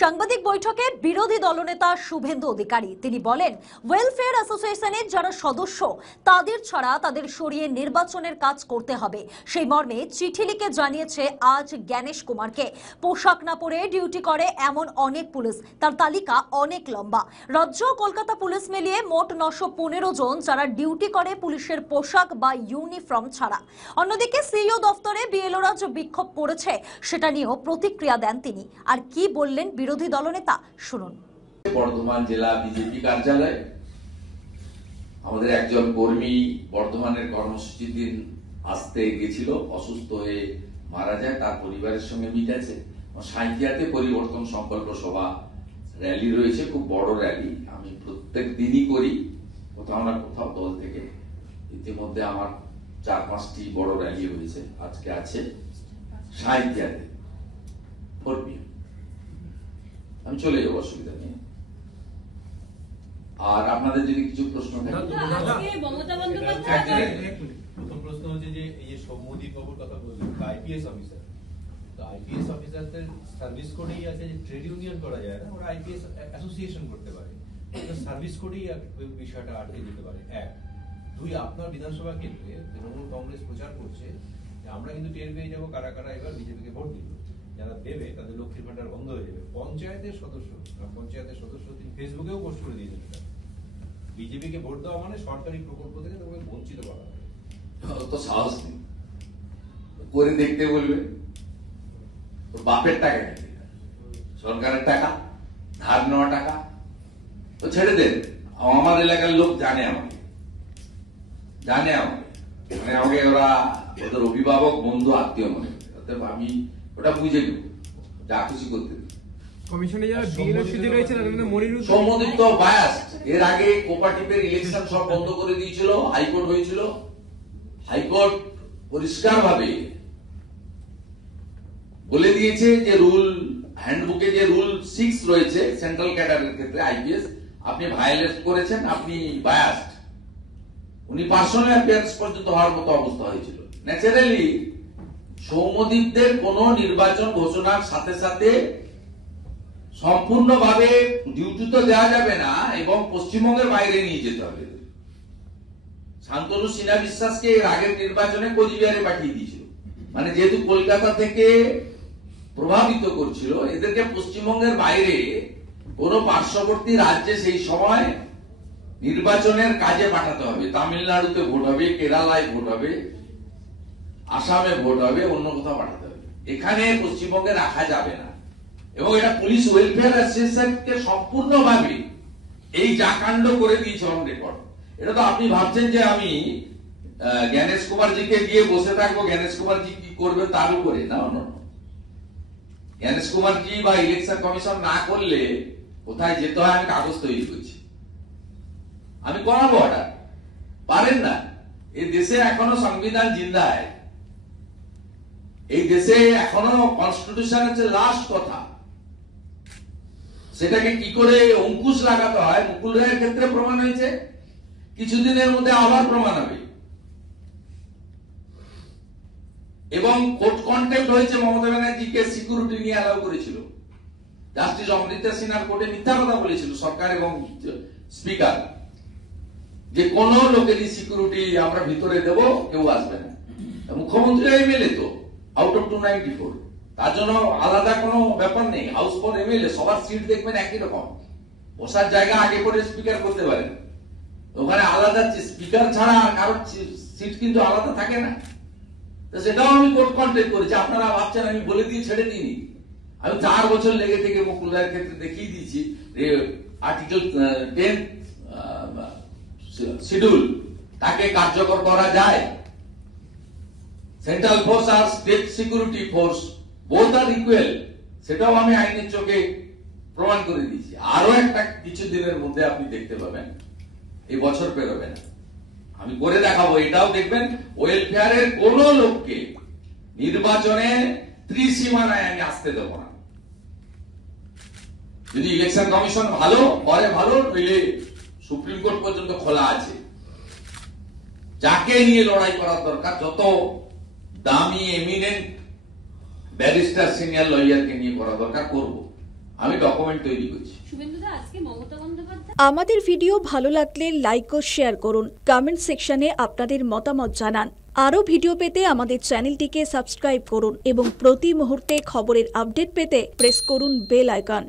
সাংবাদিক বৈঠকে বিরোধী দলনেতা শুভেন্দু অধিকারী তিনি বলেন, ওয়েলফেয়ার অ্যাসোসিয়েশনের যারা সদস্য তাদের ছাড়া তাদের সরিয়ে নির্বাচনের কাজ করতে হবে। সেই মর্মে চিঠি লিখে জানিয়েছে আজ জ্ঞানেশ কুমারকে। পোশাক না পরে ডিউটি করে এমন অনেক পুলিশ, তার তালিকা অনেক লম্বা। রাজ্য কলকাতা পুলিশ মিলিয়ে মোট 915 জন যারা ডিউটি করে পুলিশের পোশাক বা ইউনিফর্ম ছাড়া। অন্যদিকে সিইও দফতরে বিএলওরা যে বিক্ষোভ করেছে সেটা নিয়েও প্রতিক্রিয়া দেন তিনি। আর কি বললেন বিরোধী দলনেতা, শুনুন। বর্ধমান জেলা বিজেপি কার্যালয়ে আমাদের একজন কর্মী বর্ধমানের কর্মসূচির দিন আসতে গেছিল, অসুস্থ হয়ে মারা যায়। তার পরিবারের সঙ্গে মিট আছে। সাঁইথিয়াতে পরিবর্তন সংকল্প সভা র্যালি রয়েছে, খুব বড় র্যালি। আমি প্রত্যেক দিনই করি কোথাও না কোথাও দল থেকে। ইতিমধ্যে আমার 4-5টি বড় র্যালি হয়েছে, আজকে আছে সাঁইথিয়াতে 4 PM। আমি চলে যাবো, অসুবিধা নেই। আর আপনাদের যদি কিছু প্রশ্ন থাকে। প্রথম প্রশ্ন হচ্ছে যে এই যে সৌম্যদীপ বাবুর কথা বললেন, আইপিএস অফিসার, তো আইপিএস অফিসারদের সার্ভিস কোডেই আছে যে ট্রেড ইউনিয়ন করা যায় না, ওরা আইপিএস অ্যাসোসিয়েশন করতে পারে। সার্ভিস কোডেই বিষয়টা আটকে যেতে পারে। 1, 2, আপনার বিধানসভা কেন্দ্রে তৃণমূল কংগ্রেস প্রচার করছে যে আমরা কিন্তু টের পেয়ে যাবো কারা কারা এবার বিজেপিকে ভোট দিল। যারা দেবে তাদের লক্ষ্মীর ভান্ডার বন্ধ হয়ে যাবে। পঞ্চায়েতের সদস্য তিনি ফেসবুকেও পোস্ট করে দিয়েছেন, বিজেপিকে ভোট দেওয়া মানে সরকারি প্রকল্প থেকে তোমাকে বঞ্চিত করা হবে। তো সাহস নেই, করে দেখতে বলবে। বাপের টাকা নেই, সরকারের টাকা, ধার নেওয়া টাকা, তো ছেড়ে দেন। আমার এলাকার লোক জানে আমাকে, মানে আমাকে ওরা ওদের অভিভাবক, বন্ধু, আত্মীয় মনে করে। অতএব আমি ওটা বুঝে নেব, যা খুশি করতে। সৌম্যদীপ তো বায়াসড। এর আগে কোঅপারেটিভের ইলেকশন সব বন্ধ করে দিয়েছিল, হাইকোর্ট হয়েছিল। হাইকোর্ট পরিষ্কার ভাবে বলে দিয়েছে যে রুল হ্যান্ডবুকে যে রুল 6 রয়েছে সেন্ট্রাল ক্যাডারের ক্ষেত্রে আইপিএস, আপনি ভায়োলেট করেছেন, আপনি বায়াসড। উনি পার্সোনাল অ্যাপিয়ারেন্স পর্যন্ত হওয়ার মতো অবস্থা হয়েছিল। ন্যাচারালি সৌম্যদীপদের কোন নির্বাচন ঘোষণার সাথে সাথে সম্পূর্ণভাবে ডিউটি তো দেওয়া যাবে না এবং পশ্চিমবঙ্গের বাইরে নিয়ে যেতে হবে। শান্তনু সিনহা বিশ্বাসকে এর আগের নির্বাচনে কোচবিহারে পাঠিয়ে দিয়েছিল, মানে যেহেতু কলকাতা থেকে প্রভাবিত করছিল, এদেরকে পশ্চিমবঙ্গের বাইরে কোন পার্শ্ববর্তী রাজ্যে সেই সময় নির্বাচনের কাজে পাঠাতে হবে। তামিলনাড়ুতে ভোট হবে, কেরালায় ভোট হবে, আসামে ভোট হবে, অন্য কোথাও পাঠাতে হবে। এখানে পশ্চিমবঙ্গে রাখা যাবে না। এবং এটা পুলিশ ওয়েলফেয়ার অ্যাসোসিয়েশনকে সম্পূর্ণভাবে এই জাকাণ্ড করে দিয়েছে অন রেকর্ড। এটা তো আপনি ভাবছেন যে আমি জ্ঞানেশ কুমারজিকে গিয়ে বসে থাকবো, জ্ঞানেশ কুমারজি কি করবে তার উপরে। না, জ্ঞানেশ কুমারজি বা ইলেকশন কমিশন না করলে কোথায় যেতে হয় আমি কাগজ তৈরি করছি, আমি করাবো। অর্ডার পারেন না। এই দেশে এখনো সংবিধান জিন্দায়, এই দেশে এখনো কনস্টিটিউশন হচ্ছে লাস্ট কথা। সেটাকে কি করে অঙ্কুশ লাগাতে হয় মুকুল রায়ের ক্ষেত্রে প্রমাণ হয়েছে, কিছুদিনের মধ্যে আবার প্রমাণ হবে। এবং কোর্ট কন্টেম্প্ট হয়েছে মমতা ব্যানার্জিকে সিকিউরিটি নিয়ে অ্যালাউ করেছিল। জাস্টিস অমৃতা সিনহার কোর্টে মিথ্যা কথা বলেছিল সরকার এবং স্পিকার, যে কোন লোকেরই সিকিউরিটি আমরা ভিতরে দেব, কেউ আসবে না। মুখ্যমন্ত্রী এমএলএ তো আউট অফ 294, তার জন্য আলাদা কোনো ব্যাপার নেই। হাউস ফর এমএলএ সবার সিট দেখবেন একই রকম, বসার জায়গা আগে করে স্পিকার করতে পারেন। ওখানে আলাদা স্পিকার ছাড়া আর কারোর সিট কিন্তু আলাদা থাকে না। তো সেটাও আমি কোর্ট কন্টেক্ট করেছি। আপনারা ভাবছেন আমি বলে দিয়ে ছেড়ে দিইনি। আমি 4 বছর লেগে থেকে মুকুল রায়ের ক্ষেত্রে দেখিয়ে দিয়েছি আর্টিকেল 10 শিডিউল তাকে কার্যকর করা যায়। সেন্ট্রাল ফোর্স আর স্টেট সিকিউরিটি ফোর্স বোথ আর ইকুয়াল, সেটাও আমি আইনের চোখে প্রমাণ করে দিয়েছি। আরো একটা কিছু দিনের মধ্যে আপনি দেখতে পাবেন, এই বছর পেরোবে না, আমি করে দেখাবো। এটাও দেখবেন, ওয়েলফেয়ারের কোন লোককে নির্বাচনে ত্রিসীমানায় আমি আসতে দেবো না। যদি ইলেকশন কমিশন ভালো করে ভালো, নইলে সুপ্রিম কোর্ট পর্যন্ত খোলা আছে। যাকে নিয়ে লড়াই করার দরকার, যত দামি এমিনেন্ট ব্যারিস্টার সিনিয়র লয়ারকে নিয়ে করা দরকার করব। আমি ডকুমেন্ট তৈরি করছি। শুভেন্দুদা, আজকে মমতা বন্দ্যোপাধ্যায় আমাদের ভিডিও ভালো লাগলে লাইক ও শেয়ার করুন, কমেন্ট সেকশনে আপনাদের মতামত জানান। আরও ভিডিও পেতে আমাদের চ্যানেলটিকে সাবস্ক্রাইব করুন এবং প্রতি মুহূর্তে খবরের আপডেট পেতে প্রেস করুন বেল আইকন।